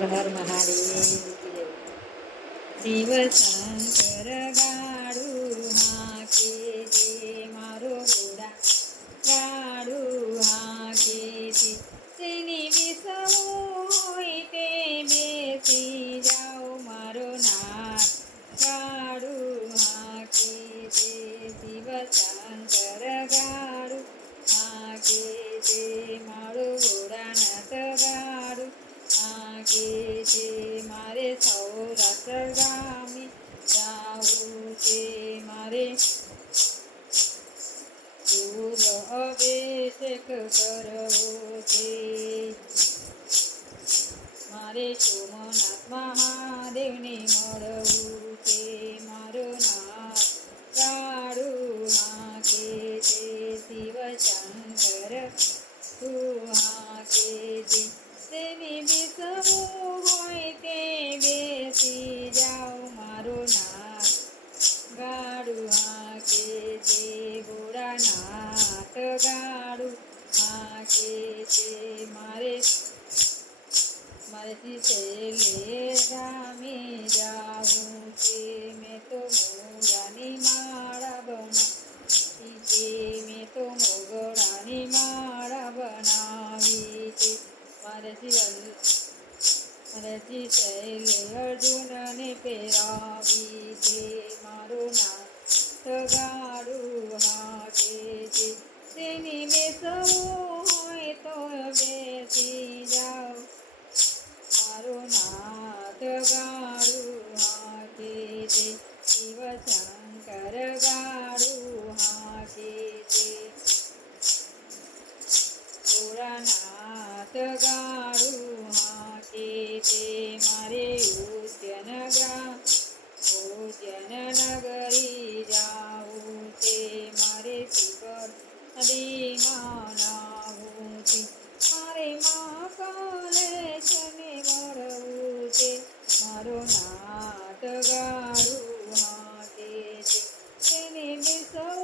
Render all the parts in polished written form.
હર હર મહાદેવ. શિવ શંકર ગાડું હાકે છે મારો ઘોડા ગાડું હાકે છે. તેની વિસવું હોય તે બેસી જાઓ મારો નાથ ગાડું હાકે છે. શિવ શંકર ગાડું હાકે છે મારો ઘોડાનાથ ગાડું હાકે છે. મારે સૌરાષ્ટ્ર ગામે જાવું છે. મારે દૂર અભિષેક કરવો છે. મારે સોમનાથ મહાદેવને મળવું છે. મારો નાથ ગાડું હાકે છે. શિવ શંકર તું હાકે છે. તેની બેસવું હોય તે બેસી જાઓ મારો નાથ ગાડું હાકે છે. ભોળાનાથ ગાડું હાકે છે. મારે શૈલે ગામે જાવું છે. મેં તો મોગરાની માળા બનાવી છે. મેં તો મોગરાની માળા બનાવી છે. મારે શૈલે અર્જુનને પહેરાવી છે. મારો નાથ ગાડું હાકે છે. તેની બેસવું હોય તો બેસી જાઓ મારો નાથ ગાડું હાકે છે. શિવ શંકર ગાડું હાકે છે. ભોળાનાથ ગાડું હાકે છે. મારે ઉદ્યાન નગરી જાવું છે. મારે શિખર નદીમાં નાહવું છે. મારે મહાકાલેશ્વરને મળવું છે. મારો નાથ ગાડું હાકે છે. તેને બેસવું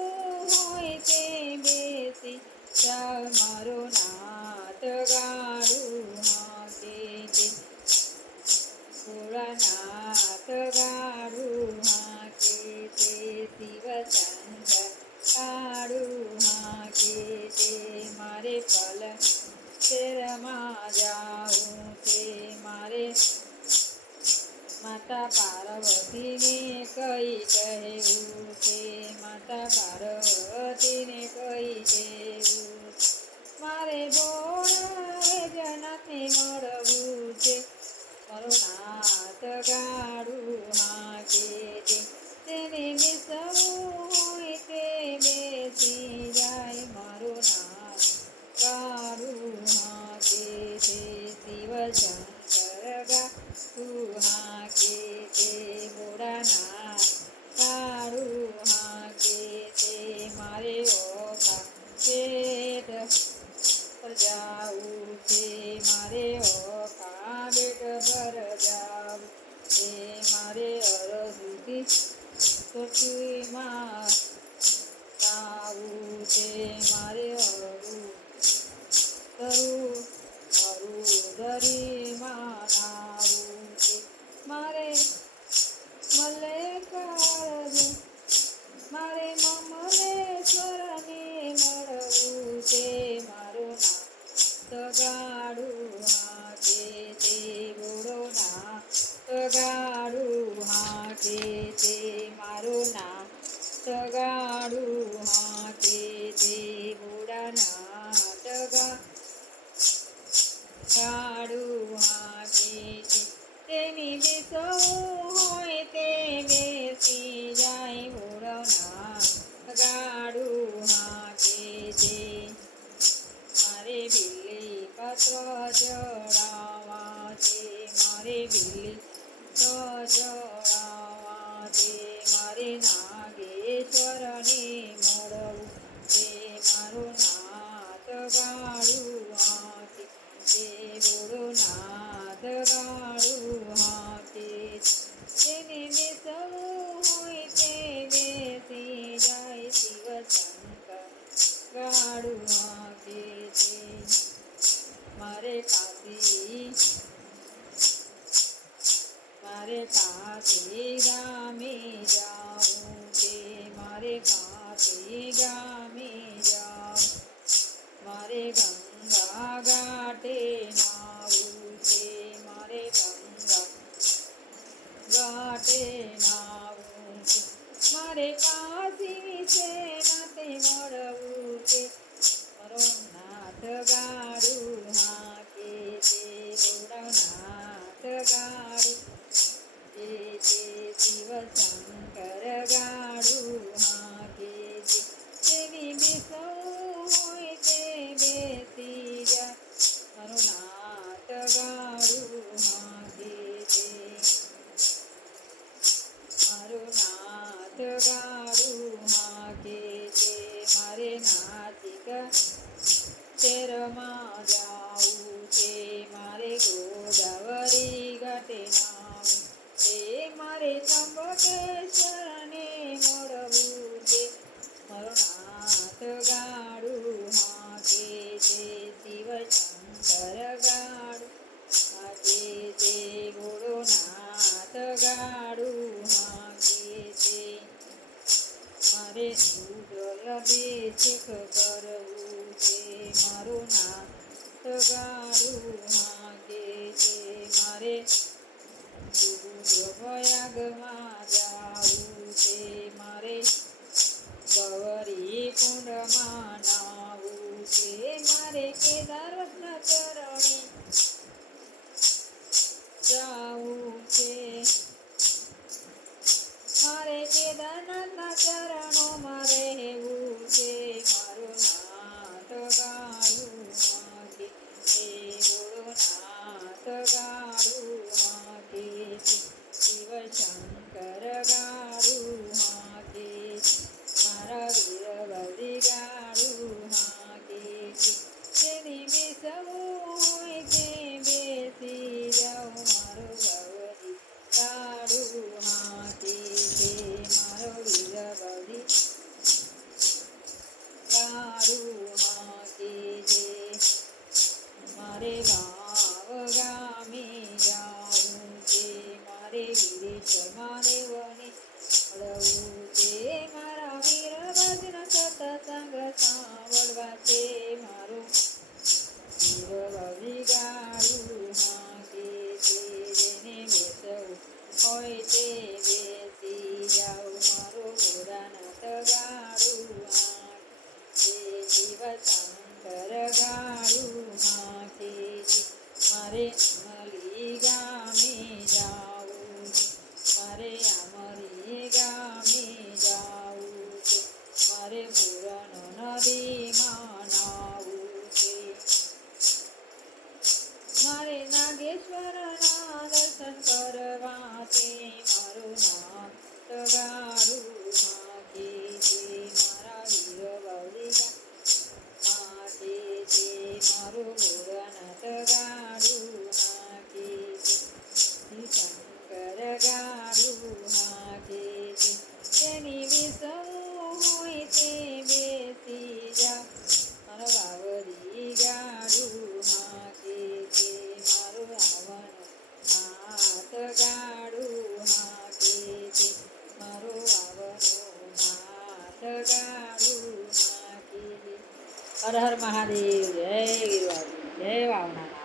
હોય તે બેસી જાઓ મારો નાથ ગાડું હાકે છે. ભોળાનાથ ગાડું હાકે છે. શિવ શંકર ગાડું હાકે છે. મારે શેરમાં જાવું છે. મારે માતા પાર્વતીને કઈ કહેવું છે. માતા પાર્વતીને કઈ કહેવું મારે ભોળા જનાથને મળવું છે. મારો નાથ ગાડું હાકે છે. તેને બેસવું હોય તે બેસી જાય મારો નાથ ગાડું હાકે છે. શિવ શંકર ગાડું હાકે છે. ભોળાનાથ ગાડું હાકે છે. મારે ઓખા બેટ પર જાવું છે. મારે ઓખા બેટ પર જાવું છે. મારે અરસુથી પૃથ્વીમાં આવું છે. મારે અરુદરીમાં આવું છે. મારે મારે મમલેશ્વરને મળવું છે. મારો નાથ ગાડું હાકે છે. ભોળો નાથ ગાડું હાકે છે. મારો નાથ ગાડું હાકે છે. ભોળાનાથ ગાડું હાકે છે. તેની બેસવું હોય તે બેસી જાય ભોળાનાથ ગાડું હાકે છે. મારે બિલ્લી પત્ર ચડાવવા છે. મારે બિલ્લી ચડાવવા છે. મારે નાગેશ્વરને મળવું છે. મારો નાથ ગાડું હાકે છે. ભોળોનાથ ગાડું હાકે છે. તેને બેસવું હોય તે બેસી જાય શિવ શંકર ગાડું હાકે છે. મારે કાશી મારે કાશી ગામે જાઉં છે, મારે કાશી ગામે જાઉં, મારે ગંગા ઘાટે નાવું છે, મારે ગંગા ઘાટે નાવું છે, મારે કાશી વિશ્વનાથે મળવું છે, મારો નાથ ગાડું હાકે છે, ભોળાનાથ ગાડું જે છે, શિવ શંકર ગાડું હાકે છે, જેવી બેસવું હોય તે બેસી જા, મારો નાથ ગાડું હાકે છે, મારું નાથ ગાડું હાકે છે, મારે નાસિક શહેરમાં જાવું છે, મારે ગોદાવરી ઘાટે નાવું છે, મારે ત્રંબકેશ્વરને મળવું છે, મારો નાથ ગાડું હાકે છે, શિવ શંકર ગાડું હાકે છે, ભોળોનાથ ગાડું હાકે છે, મારે રુદ્રાભિષેક કરવું છે, મારું નાથ ગાડું હાકે છે, મારે રુદ્રપ્રયાગમાં જાવું છે, મારે ગૌરી કુંડમાં નાવું છે, મારે કેદારનાથના ચરણે જાવું છે, મારે કેદારનાથના ચરણોમાં રહેવું છે, મારું નાથ ગાડું હાકે છે, ભોળોનાથ ગાડું હાકે છે, શિવ શંકર ગાડું હાકે છે, મારા વીરવરી ગાડું હાકે છે, જેની બેસવું હોય તે બેસી જાઉં, મારો ગૌરી ગાડું હાકે છે, મારો વીરવરી ગાડું હાકે છે, મારે વાવ ગામે જાવું છે, મારે વિદેશમાં દેવને મળવું છે, મારા વીરવરીના સત્સંગ સાંભળવા છે, મારું વીરવરી ગાડું હાકે છે, જેને બેસવું હોય તે બેસી જાઉં, મારો ભોળાનાથ ગાડું હાકે છે, શિવ શંકર ગાડું હાકે છે, મારે અમલી ગામે જાવું છે, મારે અમરી ગામે જાવું છે, મારે પૂરણ નદીમાં નાવું છે, મારે નાગેશ્વરના દર્શન કરવા છે, મારું નાથ ગાડું હાકે છે, મારા વીરવરી હાકે છે, મારું ભોળાનાથ ગાડું હાકે છે, શંકર ગાડું હાકે છે, તેની બેસવું હોય તે બેસી જા, મારો બાવરી ગાડું હાકે છે, મારું રાવણ નાથ ગાડું હાકે છે, મારું રાવણ નાથ ગાડું હાકે છે. હર હર મહાદેવ, જય ગિરવાજી, જય વાવનાથ.